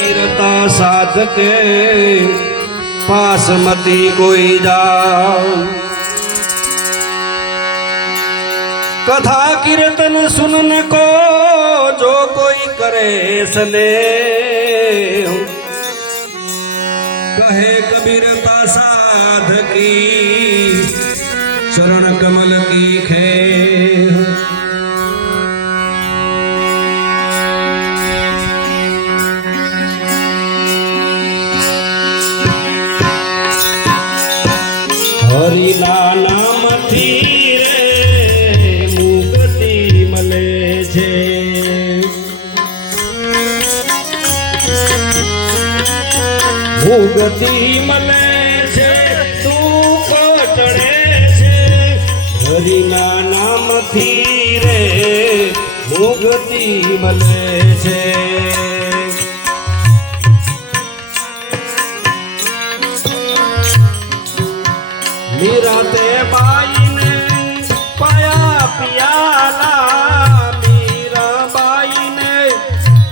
गिरता साधके पास मती कोई जाओ। कथा कीर्तन सुनन को जो कोई करे सले, कहे कबीरता साधकी चरण कमल की खे। हरि नाम थी रे मुक्ति मले छे, मुक्ति मले छे दुख टळे छे। हरि नाम थी रे मुक्ति मले छे। मीरा ते बाई ने पाया पियाला, मीरा बाई ने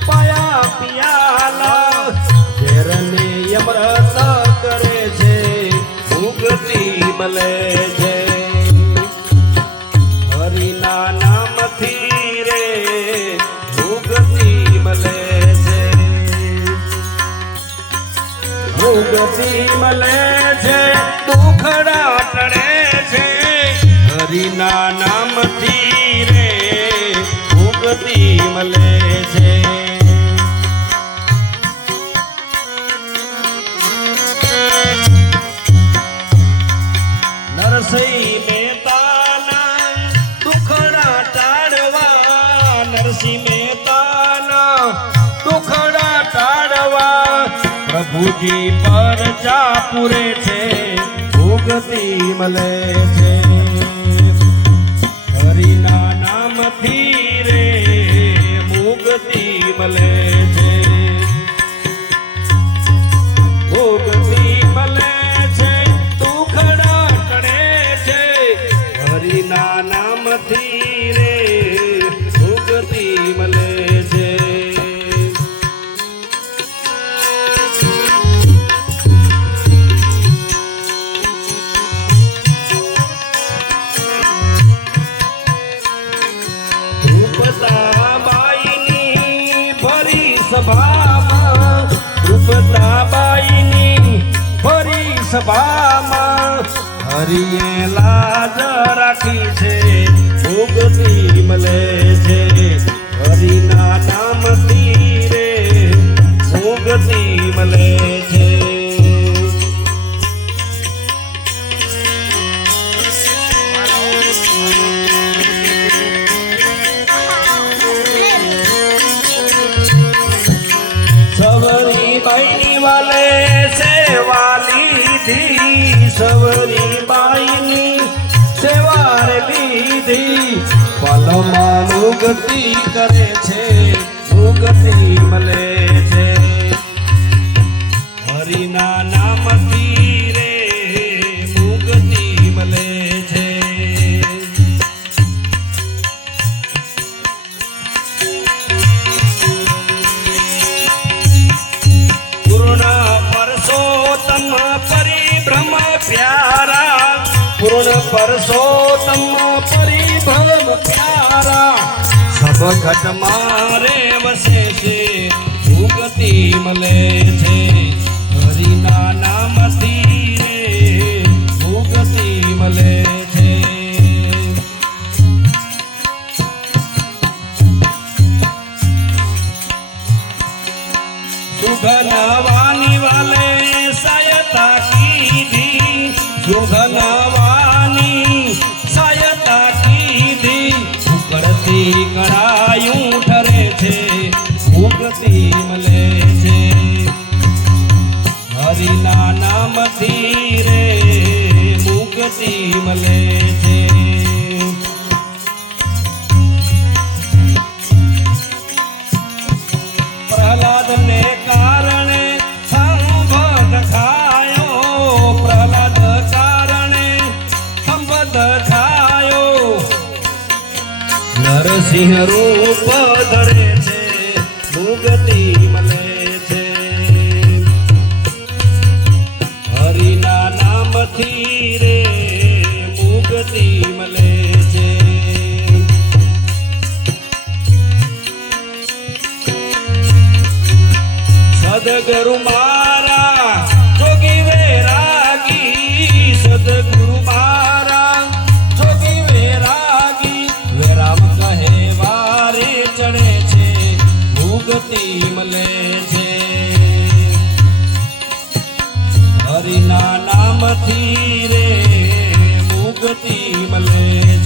पाया पियाला। जेरने अमृत करे छे मुक्ति मले छे। हरि नाम थी रे मुक्ति मले छे, मुक्ति मले छे दुखड़ा टळे छे। हरि नाम थी रे मुक्ति मले छे। नरसिंह मेहता ना दुखड़ा टाळवा, नरसिंह मेहता ना दुखड़ा टाळवा। प्रभुजी पर जा पूरे छे मुक्ति मले छे। हरि नाम थी रे मुक्ति मले छे, मुक्ति मले छे दुखड़ा टळे छे। हरि नाम थी रे मुक्ति मले छे। रूपताबाईनी भरी सभामां हरिए लाज राखी छे मुक्ति मले छे। हरि नाम थी रे मुक्ति मले छे। सवरी बाई वाले सेवा लीधी, सवरी बाई सेवार लीधी। पलमा मुक्ति करे छे मुक्ति मले छे। हरि नाम थी रे मुक्ति मले छे। परसोत्तम परिभ्रम प्यारा, पूर्ण परसोत्तम परिभ्रम प्यारा। सब घट मारे वसे छे मुक्ति मले छे। हरि नाम थी रे मुक्ति मले छे। सुगनवानी वाले सहायता कीधी, सुगनवानी सहायता कीधी। करती करायूं ठरे छे मुक्ति मले छे। हरि नाम थी रे मुक्ति मले छे। प्रहलाद ने कारणे संबंध खायो, प्रहलाद कारणे संबंध खायो। नरसिंह रूप धरे छे मुक्ति मले छे। સદગુરુ મારા જોગી વૈરાગી, સદગુરુ મારા જોગી વૈરાગી, વેરામ કહે વારે ચડે છે મુક્તિ મળે છે. હરિના નામથી રે મુક્તિ મળે છે.